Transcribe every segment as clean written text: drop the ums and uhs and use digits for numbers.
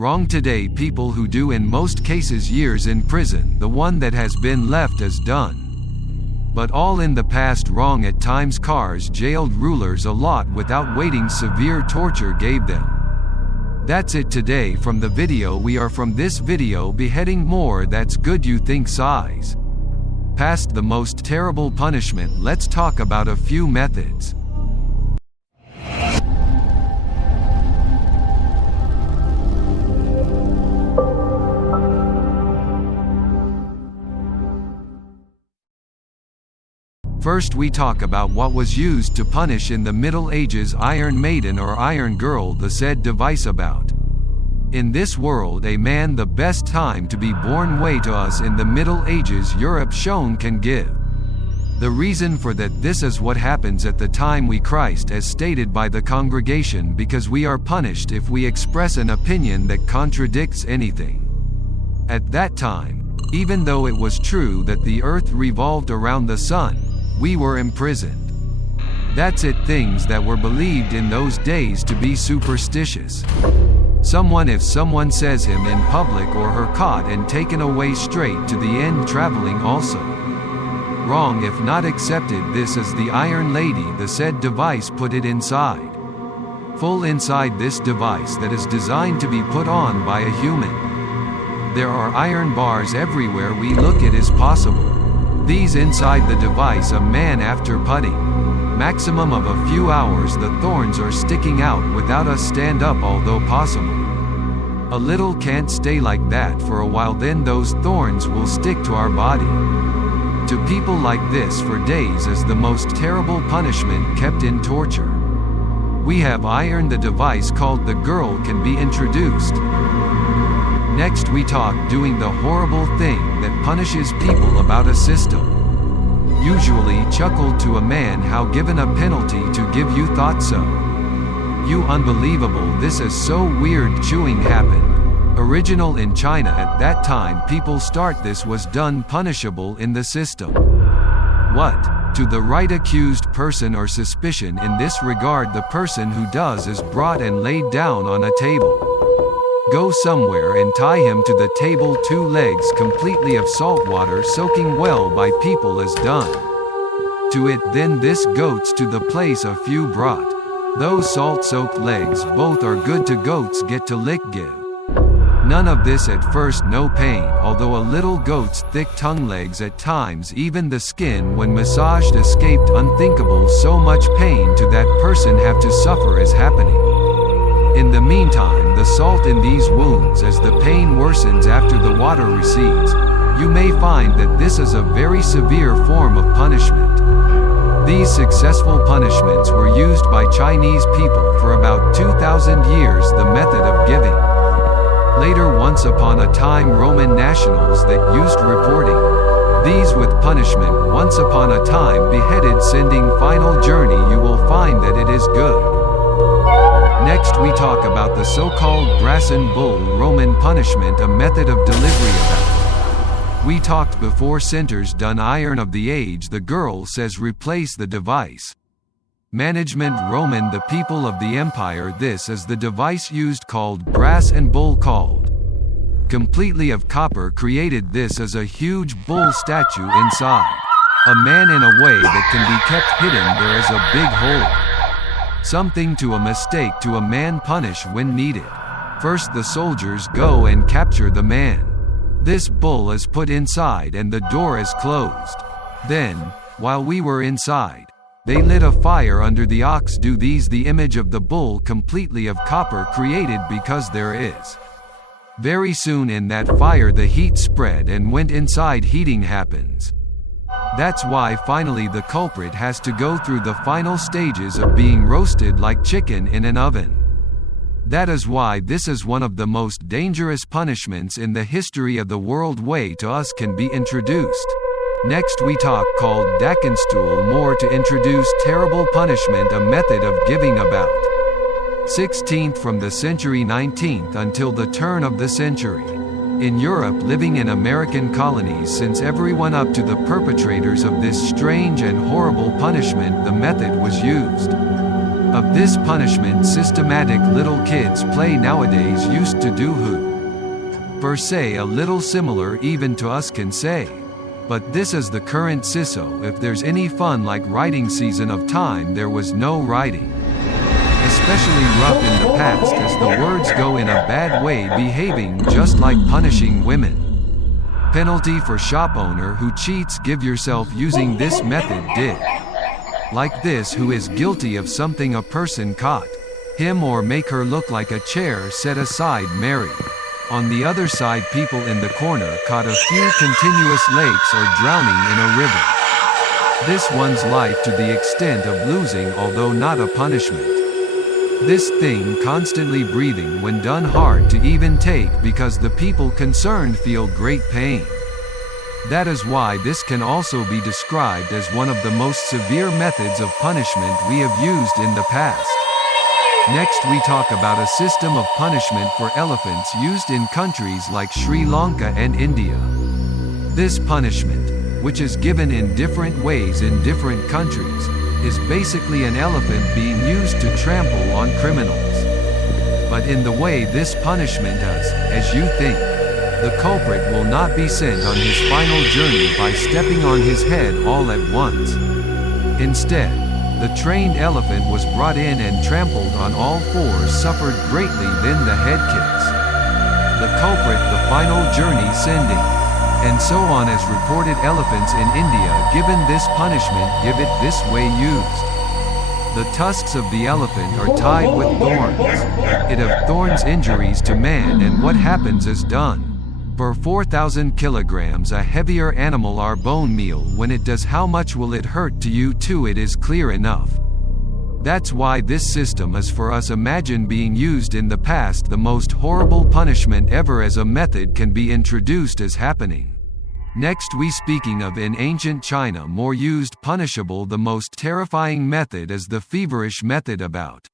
Wrong today, people who do in most cases years in prison, the one that has been left is done. But all in the past, wrong at times, cars jailed rulers a lot without waiting, severe torture gave them. That's it today from the video. We are from this video beheading more, that's good you think size. Past the most terrible punishment, let's talk about a few methods. First we talk about what was used to punish in the Middle Ages. Iron Maiden or Iron Girl, the said device about. In this world a man the best time to be born way to us in the Middle Ages Europe shown can give. The reason for that, this is what happens at the time we Christ as stated by the congregation, because we are punished if we express an opinion that contradicts anything. At that time, even though it was true that the earth revolved around the sun, we were imprisoned. That's it, things that were believed in those days to be superstitious. If someone says him in public or her caught and taken away straight to the end, traveling also. Wrong if not accepted. This is the Iron Lady, the said device, put it inside. Full inside this device that is designed to be put on by a human. There are iron bars everywhere we look, it is possible. These inside the device, a man after putting maximum of a few hours, the thorns are sticking out without us stand up, although possible. A little can't stay like that for a while, then those thorns will stick to our body. To people like this for days is the most terrible punishment, kept in torture. We have iron, the device called the girl can be introduced. Next we talk doing the horrible thing that punishes people about a system. Usually chuckled to a man, how given a penalty to give, you thought so? You unbelievable, this is so weird. Chewing happened. Original in China at that time, people start this was done punishable in the system. What? To the right accused person or suspicion. In this regard, the person who does is brought and laid down on a table. Go somewhere and tie him to the table, 2 legs completely of salt water soaking well by people is done to it. Then this goats to the place a few brought. Those salt-soaked legs both are good to goats get to lick give. None of this at first, no pain, although a little goat's thick tongue legs at times, even the skin when massaged escaped unthinkable, so much pain to that person have to suffer is happening. In the meantime, the salt in these wounds, as the pain worsens after the water recedes, you may find that this is a very severe form of punishment. These successful punishments were used by Chinese people for about 2,000 years, the method of giving. Later, once upon a time, Roman nationals that used reporting these with punishment, once upon a time beheaded, sending final journey, you will find that it is good. Next we talk about the so-called brazen bull Roman punishment, a method of delivery about. We talked before centers done iron of the age, the girl says replace the device. Management Roman, the people of the empire, this is the device used called brass and bull, called completely of copper, created. This is a huge bull statue inside a man in a way that can be kept hidden. There is a big hole. Something to a mistake to a man, punish when needed. First the soldiers go and capture the man. This bull is put inside and the door is closed. Then, while we were inside, they lit a fire under the ox. Do these the image of the bull completely of copper created, because there is. Very soon in that fire the heat spread and went inside, heating happens. That's why finally the culprit has to go through the final stages of being roasted like chicken in an oven. That is why this is one of the most dangerous punishments in the history of the world. Way to us can be introduced. Next we talk called Dackenstuhl, more to introduce terrible punishment, a method of giving about 16th from the century 19th until the turn of the century. In Europe, living in American colonies, since everyone up to the perpetrators of this strange and horrible punishment, the method was used. Of this punishment systematic little kids play nowadays used to do who. Per se a little similar even to us can say. But this is the current siso. If there's any fun like writing season of time there was no writing. Especially rough in the past as the words go in a bad way behaving just like punishing women. Penalty for shop owner who cheats give yourself using this method did. Like this who is guilty of something a person caught him or make her look like a chair set aside married. On the other side people in the corner caught a few continuous lakes or drowning in a river. This one's life to the extent of losing although not a punishment. This thing constantly breathing when done hard to even take because the people concerned feel great pain. That is why this can also be described as one of the most severe methods of punishment we have used in the past. Next we talk about a system of punishment for elephants used in countries like Sri Lanka and India. This punishment, which is given in different ways in different countries, is basically an elephant being used to trample on criminals. But in the way this punishment is, as you think, the culprit will not be sent on his final journey by stepping on his head all at once. Instead, the trained elephant was brought in and trampled on all fours suffered greatly then the head kicks. The culprit the final journey sending. And so on as reported elephants in India given this punishment give it this way used. The tusks of the elephant are tied with thorns. It have thorns injuries to man and what happens is done. Per 4,000 kilograms a heavier animal are bone meal when it does how much will it hurt to you too it is clear enough. That's why this system is for us imagine being used in the past the most horrible punishment ever as a method can be introduced as happening. Next we speaking of in ancient China more used punishable the most terrifying method is the feverish method about.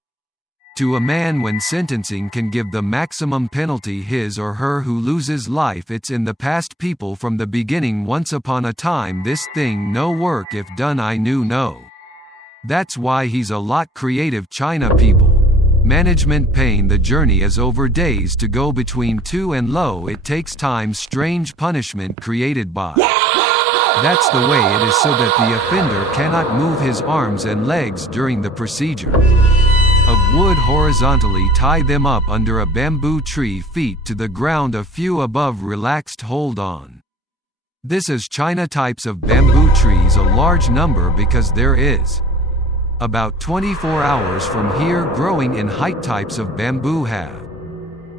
To a man when sentencing can give the maximum penalty his or her who loses life it's in the past people from the beginning once upon a time this thing no work if done I knew no. That's why he's a lot creative China people. Management pain the journey is over days to go between two and low it takes time strange punishment created by. That's the way it is so that the offender cannot move his arms and legs during the procedure. Of wood horizontally tie them up under a bamboo tree feet to the ground a few above relaxed hold on. This is China types of bamboo trees a large number because there is about 24 hours from here growing in height types of bamboo have.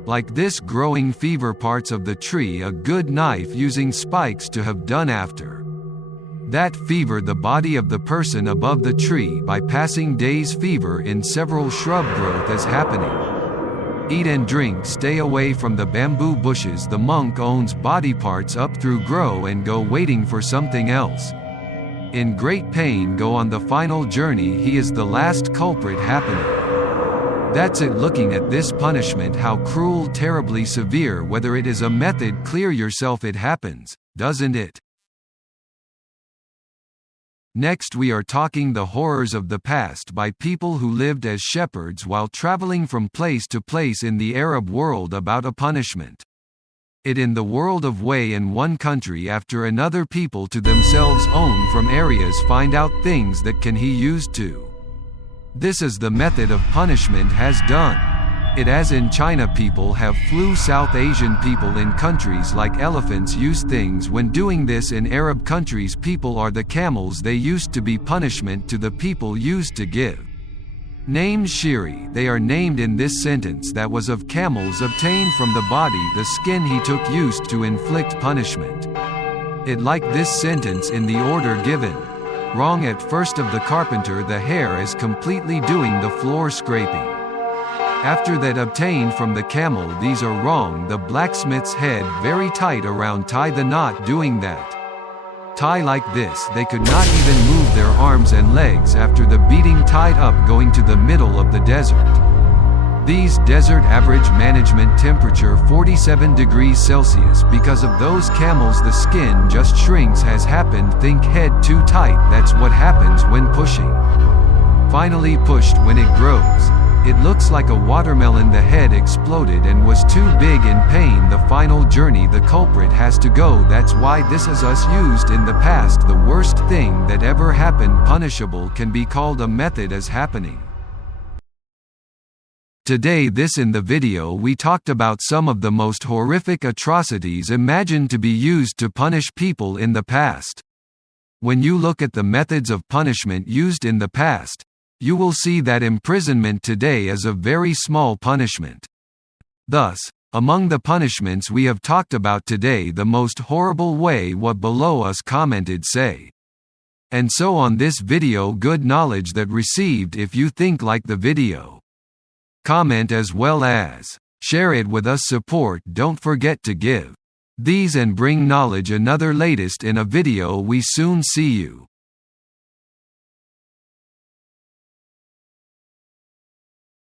Like this growing fever parts of the tree a good knife using spikes to have done after. That fever the body of the person above the tree by passing days fever in several shrub growth is happening. Eat and drink stay away from the bamboo bushes the monk owns body parts up through grow and go waiting for something else. In great pain go on the final journey he is the last culprit happening. That's it looking at this punishment how cruel terribly severe whether it is a method clear yourself it happens, doesn't it? Next we are talking the horrors of the past by people who lived as shepherds while traveling from place to place in the Arab world about a punishment. It in the world of way in one country after another people to themselves own from areas find out things that can he used to. This is the method of punishment has done. It as in China people have flew South Asian people in countries like elephants use things when doing this in Arab countries people are the camels they used to be punishment to the people used to give. Named Shiri they are named in this sentence that was of camels obtained from the body the skin he took used to inflict punishment. It like this sentence in the order given. Wrong at first of the carpenter the hair is completely doing the floor scraping. After that obtained from the camel these are wrong the blacksmith's head very tight around tie the knot doing that. Tie like this they could not even move their arms and legs after the beating tied up going to the middle of the desert. These desert average management temperature 47 degrees Celsius because of those camels the skin just shrinks has happened think head too tight that's what happens when pushing. finally pushed when it grows. It looks like a watermelon. The head exploded and was too big in pain. The final journey the culprit has to go. That's why this is us used in the past. The worst thing that ever happened punishable can be called a method as happening. Today this in the video we talked about some of the most horrific atrocities imagined to be used to punish people in the past. When you look at the methods of punishment used in the past, you will see that imprisonment today is a very small punishment. Thus, among the punishments we have talked about today, the most horrible way what below us commented say. And so on this video, good knowledge that received. If you think like the video, comment as well as share it with us. Support, don't forget to give these and bring knowledge. Another latest in a video. We soon see you.